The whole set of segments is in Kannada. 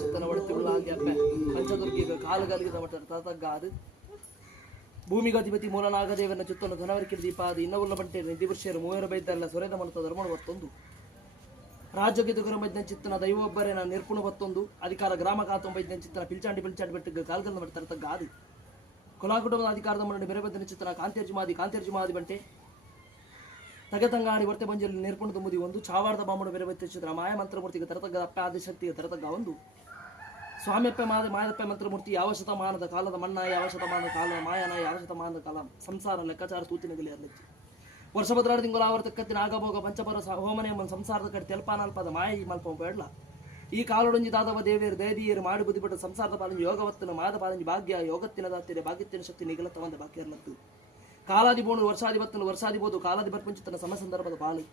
ಚಿತ್ತನ ಒಡತಿಗಳಾಗಿ ಅಪ್ಪೆ ಪಂಚದುರ್ಗಿಗ ಕಾಲುಗಲಿಗಿದ ಮಟ್ಟ ತತಗ್ಗಾದು ಭೂಮಿಗೆ ಅಧಿಪತಿ ಮೂಲನಾಗದೇವನ ಚಿತ್ತನ್ನು ಧನವರಿಕಿದ ದೀಪಾದಿ ಇನ್ನವುಲ್ಲ ಬಂಟೆ ನಿಧಿವೃಷ್ಯರು ಮೂವರ ಬೈದಲ್ಲ ಸೊರೆದ ಮನತ ಧರ್ಮಣ ಬರ್ತೊಂದು ರಾಜ್ಯಕ್ಕೆ ಗುರುಮೈದ್ಯ ಚಿತ್ತನ ದೈವೊಬ್ಬರೇನ ನಿರ್ಪುಣ ಬತ್ತೊಂದು ಅಧಿಕಾರ ಗ್ರಾಮ ಕಾತೊಂಬೈದ್ಯ ಚಿತ್ತನ ಪಿಲ್ಚಾಂಡಿ ಬೆಟ್ಟಿಗೆ ಕಾಲ್ಗಲ್ ಮಾಡ್ತಾರೆ ತಗ್ಗಾದು ಕುಲಾ ಕುಟುಂಬದ ಅಧಿಕಾರದ ಮರಣ ಬೆರೆಬದ್ದಿನ ಚಿತ್ತನ ಕಾಂತೇರ್ಜಿ ಬಂಟೆ ತಗತಂಗಾಡಿ ವರ್ತೆ ಬಂಜಲ್ಲಿ ನಿರ್ಪುಣ ತುಂಬುದಿ ಒಂದು ಚಾವಾರದ ಬಾಂಬುಡು ಬೆರೆಬದ್ದ ಚಿತ್ರ ಮಾಯ ಮಂತ್ರಮೂರ್ತಿಗೆ ತರತಗ್ಗ ಅಪ್ಪ ಆದಿಶಕ್ತಿಗೆ ತರತಗ್ಗ ಒಂದು ಸ್ವಾಮ್ಯಪ್ಪ ಮಾಯದಪ್ಪ ಮಂತ್ರಮೂರ್ತಿ ಯಾವ ಶತಮಾನದ ಕಾಲದ ಮಣ್ಣ ಯಾವ ಶತಮಾನದ ಕಾಲ ಮಾಯನ ಯಾವ ಶತಮಾನದ ಕಾಲ ಸಂಸಾರ ಲೆಕ್ಕಾಚಾರ ತೂತಿನಗಲಿ ಅರ್ಲಿಚ್ಚಿ ವರ್ಷ ಬದಲಾಡ ತಿಂಗಳ ಆವರ್ತಕ್ಕತ್ತಿನ ಆಗಭೋಗ ಪಂಚಪರ ಹೋಮನೆ ಸಂಸಾರದ ಕಡೆ ತೆಲ್ಪಾನಲ್ಪದ ಮಾಯ ಈ ಮಲ್ಪ ಬೇಡಲ ಈ ಕಾಲೊಡಂಜಿ ದಾದವ ದೇವಿಯರು ದಯದಿಯರು ಮಾಡಿ ಬುದ್ಧಿಪಟ್ಟ ಸಂಸಾರದ ಪಾಲಂಜಿ ಯೋಗವತ್ತಿನ ಮಾದ ಪಾಲಂಜಿ ಭಾಗ್ಯ ಯೋಗತ್ತಿನ ದಾತಿರೆ ಭಾಗ್ಯತ್ತಿನ ಶಕ್ತಿ ನಿಗಲತ್ತ ಒಂದ ಬಾಕ್ಯರ್ಲತ್ತು ಕಾಲಾದಿಬೋನು ವರ್ಷಾದಿಬೋದು ಕಾಲಾದಿ ಬರ್ಪಂಚಿತನ ಸಮ ಸಂದರ್ಭದ ಪಾಲಿ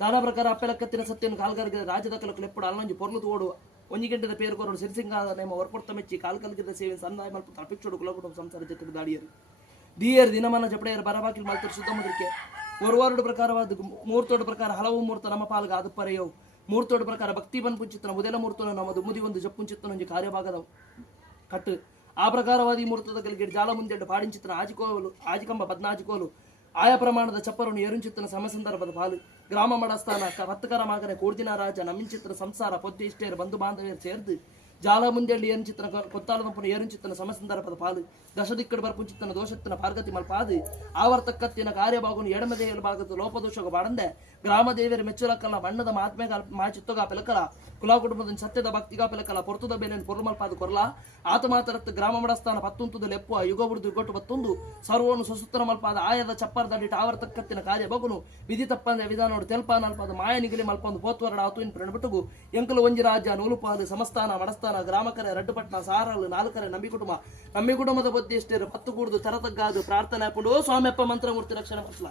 ದಾನ ಪ್ರಕಾರ ಅಪ್ಪೆಲಕ್ಕತ್ತಿನ ಸತ್ಯನ ಕಾಲ್ಗರ್ಗದ ರಾಜ್ಯದ ಕಲಕು ಲೆಪ್ಪುಡು ಅಲ್ಲಂಜಿ ಪೊರ್ಲು ತೋಡು ಒಂಜಿಗೆಂಟದ ಪೇರು ಕೊರಡು ಸಿರಿಸಿಂಗಾದ ನೇಮ ಹೊರಪಡ್ತ ಮೆಚ್ಚಿ ಕಾಲ್ಕಲ್ಗಿದ ಸೇವೆ ಸನ್ನಾಯ ಮಲ್ಪ ತಪ್ಪಿಚ್ಚೋಡು ಕುಲಕುಟುಂಬ ಸಂಸಾರ ಜೊತೆಗೆ ದಾಡಿಯರು ದಿಯರು ದಿನಮಾನ ಜಪಡೆಯರು ಬರಬಾಕಿಲ್ ಮಾಡ್ತಾರೆ ಶುದ್ಧ ಮುದ್ರಿಕೆ ಒರವಾರುಡು ಪ್ರಕಾರವಾದ ಮೂರ್ತೋಡು ಪ್ರಕಾರ ಹಲವು ಮೂರ್ತ ನಮ್ಮ ಪಾಲ್ಗ ಅದು ಪರೆಯೋ ಮೂರ್ತೋಡು ಪ್ರಕಾರ ಭಕ್ತಿ ಬನ್ ಪುಂಚಿತ್ತನ ಮೊದಲ ಮೂರ್ತನ ನಮ್ಮದು ಮುದಿ ಒಂದು ಜಪ್ಪುಂಚಿತ್ತನೊಂಜಿ ಕಾರ್ಯಭಾಗದ ಕಟ್ಟು ಆ ಪ್ರಕಾರವಾದ ಈ ಮೂರ್ತದ ಗಲಿಗೆ ಜಾಲ ಮುಂದೆಡ್ಡು ಪಾಡಿಂಚಿತ್ತನ ಆಜಿಕಂಬ ಬದ್ನಾಜಿಕೋಲು ಆಯಾ ಪ್ರಮಾಣದ ಚಪ್ಪರನ್ನು ಏರುಂಚಿತ್ತನ ಸಮಸಂದರ್ಭದ ಪಾಲು ಗ್ರಾಮ ಮಡಸ್ಥಾನ ಹತ್ತಕರ ಮಗನೆ ಕೂರ್ದಿನ ರಾಜ ನಮ್ಮಿಂಚಿತ್ತನ ಸಂಸಾರ ಪೊದ್ದಿ ಇಷ್ಟೇರು ಬಂಧು ಬಾಂಧವ್ಯರು ಸೇರ್ದು ಜಾಲ ಮುಂದೆಳ್ಳಿ ಏರುಂಚಿತ್ತನ ಕೊತ್ತಾಲದಂಪುನ ಏರುಂಚಿತ್ತನ ಸಮಸಂದರ್ಭದ ಪಾಲು ದಶದಿಕ್ಕಡು ಬರ್ಪುಂಚಿತ್ತನ ದೋಷತ್ತಿನ ಪಾರ್ಗತಿ ಮಲ್ಪಾದು ಆವರ್ತಕ್ಕತ್ತಿನ ಕಾರ್ಯಭಾಗನು ಎಡಮದೆ ಭಾಗದ ಲೋಪದೋಷಗ ಬಾಡಂದೆ ಗ್ರಾಮ ದೇವಿಯರ ಮೆಚ್ಚುಲಕ್ಕಲ್ಲ ಬಣ್ಣದ ಮಾತ್ಮೆಗ ಮಾಚಿತ್ತಗ ಪೆಲಕಲ ಕುಲಾ ಕುಟುಂಬದ ಸತ್ಯದ ಭಕ್ತಿಗ ಪೆಲಕಲ ಪೊರ್ತದ ಬೇಲೆಯನ್ನು ಪೊರು ಮಲ್ಪಾದು ಕೊರಲ ಆತ ಮಾತರತ್ತ ಗ್ರಾಮ ಮಡಸ್ಥಾನ ಪತ್ತುಂತದ ಲೆಪ್ಪುವ ಯುಗ ಬುಡ್ದು ಗೊಟ್ಟು ಬತ್ತೊಂದು ಸರ್ವನು ಸುಸುತ್ತರ ಮಲ್ಪಾದ ಆಯದ ಚಪ್ಪರದಲ್ಲಿಟ್ಟು ಆವರ್ತಕ್ಕತ್ತಿನ ಕಾರ್ಯಭಾಗನು ವಿಧಿ ತಪ್ಪಂದ ವಿಧಾನೋಡು ತೆಲ್ಪಾನ ಅಲ್ಪಾದ ಮಾಯ ನಿಗಲಿ ಮಲ್ಪಂದು ಪೋತ್ವರಡ ಆತುವಿನ ಪ್ರಣಬಿಟ್ಟುಗು ಎಂಕಲು ಒಂಜಿ ರಾಜ್ಯ ನೂಲುಪಾದು ಸಮಸ್ಥಾನ ಮಡಸ್ಥಾನ ಗ್ರಾಮಕರೆ ರಡ್ಡುಪಟ್ನ ಸಾರಲು ನಾಲ್ಕರೆ ನಂಬಿ ಕುಟುಂಬದ ಬುದ್ಧಿ ಎಷ್ಟೇರು ಪತ್ತು ಕೂಡುದು ತರತಗ್ಗಾದು ಪ್ರಾರ್ಥನೆ ಪುಡು ಸ್ವಾಮ್ಯಪ್ಪ ಮಂತ್ರಮೂರ್ತಿ ರಕ್ಷಣೆ ಮಾಡ್ಲ